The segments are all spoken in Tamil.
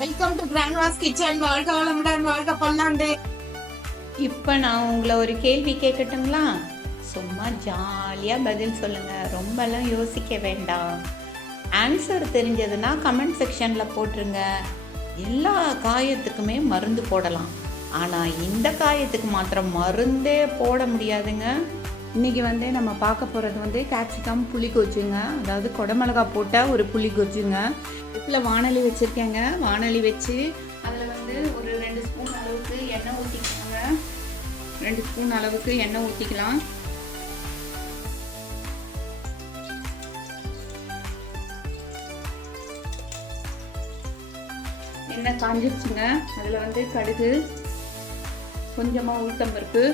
Welcome to Grandma's kitchen. வாழ்க வளமுடன், வாழ்க பல்லாண்டு. இப்போ நான் உங்களை ஒரு கேள்வி கேட்கட்டுங்களா? சும்மா ஜாலியாக பதில் சொல்லுங்கள், ரொம்பலாம் யோசிக்க வேண்டாம். ஆன்சர் தெரிஞ்சதுன்னா கமெண்ட் செக்ஷனில் போட்டுருங்க. எல்லா காயத்துக்குமே மருந்து போடலாம், ஆனால் இந்த காயத்துக்கு மாத்திரம் மருந்தே போட முடியாதுங்க. இன்றைக்கி நம்ம பார்க்க போகிறது கேப்சிகம் புளிக்கொச்சுங்க, அதாவது குடமிளகா போட்ட ஒரு புளிக்கொச்சுங்க. இதில் வானொலி வச்சுருக்கேங்க. வானொலி வச்சு அதில் ஒரு 2 ஸ்பூன் அளவுக்கு எண்ணெய் ஊற்றிக்கலாங்க. 2 ஸ்பூன் அளவுக்கு எண்ணெய் ஊற்றிக்கலாம். எண்ணெய் காஞ்சிருச்சுங்க. அதில் கடுகு, கொஞ்சமாக உளுத்தம்பருப்பு,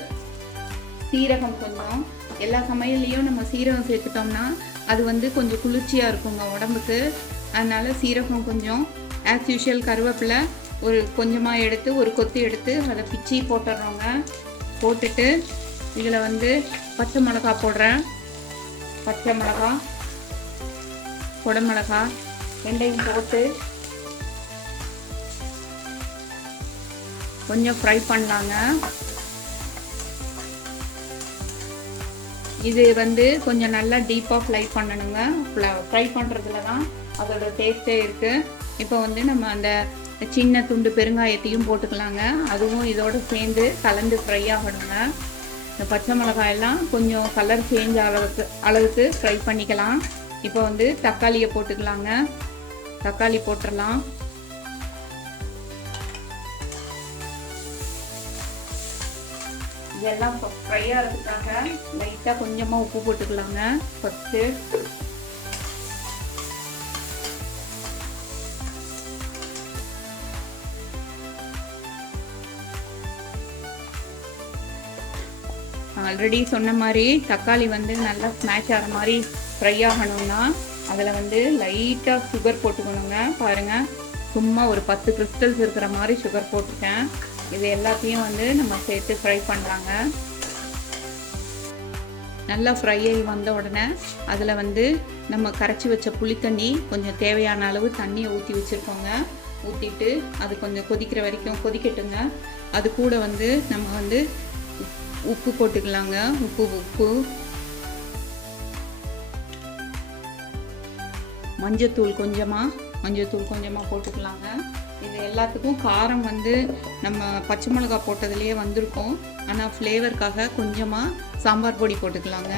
சீரகம் கொஞ்சம். எல்லா சமையல்லையும் நம்ம சீரகம் சேர்த்துட்டோம்னா அது கொஞ்சம் குளிர்ச்சியாக இருக்குங்க உடம்புக்கு. அதனால் சீரகம் கொஞ்சம், ஆஸ் யூஷுவல் கருவேப்பிலை ஒரு கொஞ்சமாக எடுத்து ஒரு கொத்து எடுத்து அதை பிச்சு போட்டுடுறோங்க. போட்டுட்டு இதில் பச்சை மிளகா போடுறேன். பச்சை மிளகா, குடமிளகா ரெண்டையும் போட்டு கொஞ்சம் ஃப்ரை பண்ணலாங்க. இது கொஞ்சம் நல்லா டீப்பாக ஃப்ரை பண்ணணுங்க. ஃப்ரை பண்ணுறதுல தான் அதோட டேஸ்ட்டே இருக்குது. இப்போ நம்ம அந்த சின்ன துண்டு பெருங்காயத்தையும் போட்டுக்கலாங்க. அதுவும் இதோடு சேர்ந்து கலந்து ஃப்ரை ஆகணுங்க. இந்த பச்சை மிளகாயெல்லாம் கொஞ்சம் கலர் சேஞ்ச் அளவுக்கு ஃப்ரை பண்ணிக்கலாம். இப்போ தக்காளியை போட்டுக்கலாங்க. தக்காளி போட்டுடலாம். இதெல்லாம் ஃப்ரை ஆகிறதுக்காக லைட்டாக கொஞ்சமாக உப்பு போட்டுக்கலாங்க ஃபஸ்ட்டு. ஆல்ரெடி சொன்ன மாதிரி தக்காளி நல்லா ஸ்மாஷ் ஆகிற மாதிரி ஃப்ரை ஆகணும்னா அதில் லைட்டாக சுகர் போட்டுக்கணுங்க. பாருங்கள், சும்மா ஒரு 10 கிறிஸ்டல்ஸ் இருக்கிற மாதிரி சுகர் போட்டுருக்கேன். இது எல்லாத்தையும் நம்ம சேர்த்து ஃப்ரை பண்ணுறாங்க. நல்லா ஃப்ரை ஆகி வந்த உடனே அதில் நம்ம கரைச்சி வச்ச புளித்தண்ணி கொஞ்சம் தேவையான அளவு தண்ணியை ஊற்றி வச்சுருக்கோங்க. ஊற்றிட்டு அது கொஞ்சம் கொதிக்கிற வரைக்கும் கொதிக்கட்டுங்க. அது கூட நம்ம உப்பு போட்டுக்கலாங்க. உப்பு, மஞ்சத்தூள் கொஞ்சமாக போட்டுக்கலாங்க. இது எல்லாத்துக்கும் காரம் நம்ம பச்சை மிளகா போட்டதுலேயே வந்திருக்கோம். ஆனால் ஃப்ளேவருக்காக கொஞ்சமாக சாம்பார் பொடி போட்டுக்கலாங்க.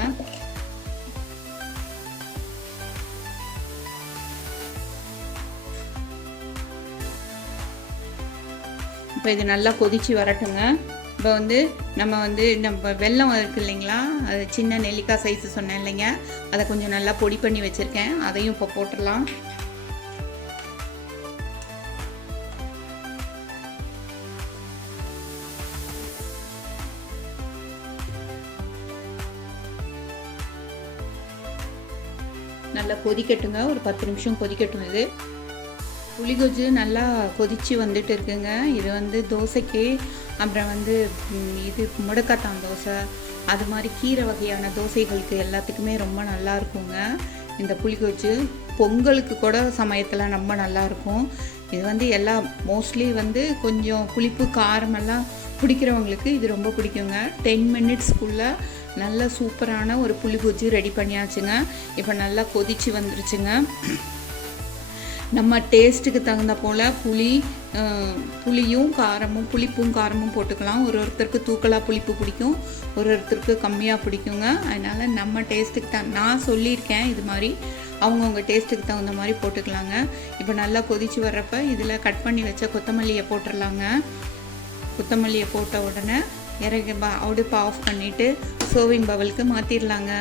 இப்போ இது நல்லா கொதிச்சு வரட்டுங்க. இப்போ நம்ம வெல்லம் இருக்குது இல்லைங்களா, அது சின்ன நெல்லிக்காய் சைஸு சொன்னேன் இல்லைங்க, அதை கொஞ்சம் நல்லா பொடி பண்ணி வச்சுருக்கேன். அதையும் இப்போ போட்டுடலாம். நல்லா கொதிக்கட்டுங்க. ஒரு 10 நிமிஷம் கொதிக்கட்டும். இது புளிகொஜ்ஜு நல்லா கொதித்து வந்துட்டு இருக்குங்க. இது தோசைக்கு, அப்புறம் இது முடக்கத்தான் தோசை, அது மாதிரி கீரை வகையான தோசைகளுக்கு எல்லாத்துக்குமே ரொம்ப நல்லா இருக்குங்க இந்த புளிகொஜ்ஜு. பொங்கலுக்கு கூட சமயத்தில் ரொம்ப நல்லாயிருக்கும். இது எல்லாம் மோஸ்ட்லி கொஞ்சம் புளிப்பு காரமெல்லாம் பிடிக்கிறவங்களுக்கு இது ரொம்ப பிடிக்குங்க. 10 மினிட்ஸ்க்குள்ளே நல்ல சூப்பரான ஒரு புளிகொஜ்ஜு ரெடி பண்ணியாச்சுங்க. இப்போ நல்லா கொதிச்சு வந்துருச்சுங்க. நம்ம டேஸ்ட்டுக்கு தகுந்த போல் புளிப்பும் காரமும் போட்டுக்கலாம். ஒருத்தருக்கு தூக்கலாக புளிப்பு பிடிக்கும், ஒருத்தருக்கு கம்மியாக பிடிக்குங்க. அதனால் நம்ம டேஸ்ட்டுக்கு நான் சொல்லியிருக்கேன், இது மாதிரி அவங்கவுங்க டேஸ்ட்டுக்கு தகுந்த மாதிரி போட்டுக்கலாங்க. இப்போ நல்லா கொதிச்சு வர்றப்ப இதில் கட் பண்ணி வச்ச கொத்தமல்லியை போட்டுடலாங்க. கொத்தமல்லியை போட்ட உடனே அடுப்பை ஆஃப் பண்ணிவிட்டு சர்விங் பவுலுக்கு மாற்றிடலாங்க.